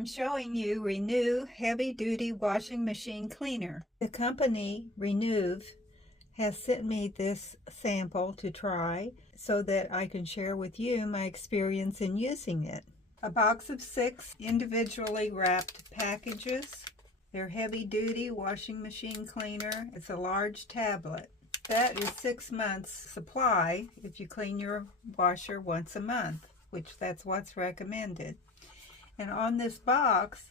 I'm showing you Renew Heavy Duty Washing Machine Cleaner. The company Renew has sent me this sample to try so that I can share with you my experience in using it. A box of 6 individually wrapped packages. They're heavy duty washing machine cleaner. It's a large tablet. That is 6 months supply if you clean your washer once a month, which that's what's recommended. And on this box,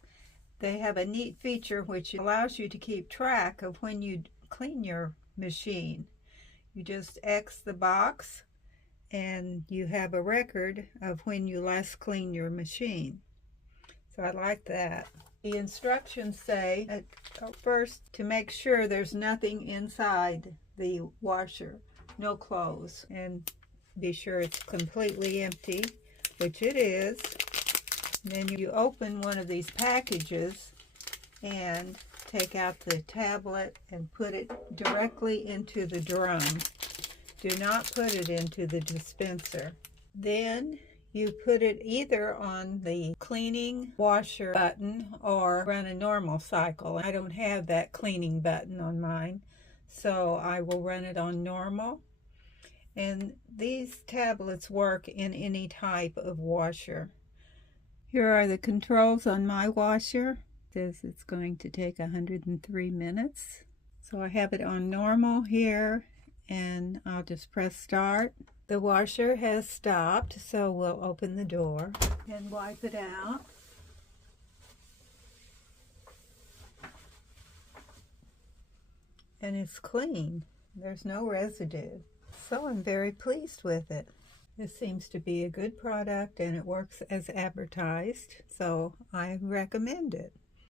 they have a neat feature which allows you to keep track of when you clean your machine. You just X the box and you have a record of when you last cleaned your machine. So I like that. The instructions say at first to make sure there's nothing inside the washer, no clothes, and be sure it's completely empty, which it is. Then you open one of these packages and take out the tablet and put it directly into the drum. Do not put it into the dispenser. Then you put it either on the cleaning washer button or run a normal cycle. I don't have that cleaning button on mine, so I will run it on normal. And these tablets work in any type of washer. Here are the controls on my washer. It says it's going to take 103 minutes. So I have it on normal here, and I'll just press start. The washer has stopped, so we'll open the door and wipe it out. And it's clean. There's no residue. So I'm very pleased with it. This seems to be a good product and it works as advertised, so I recommend it.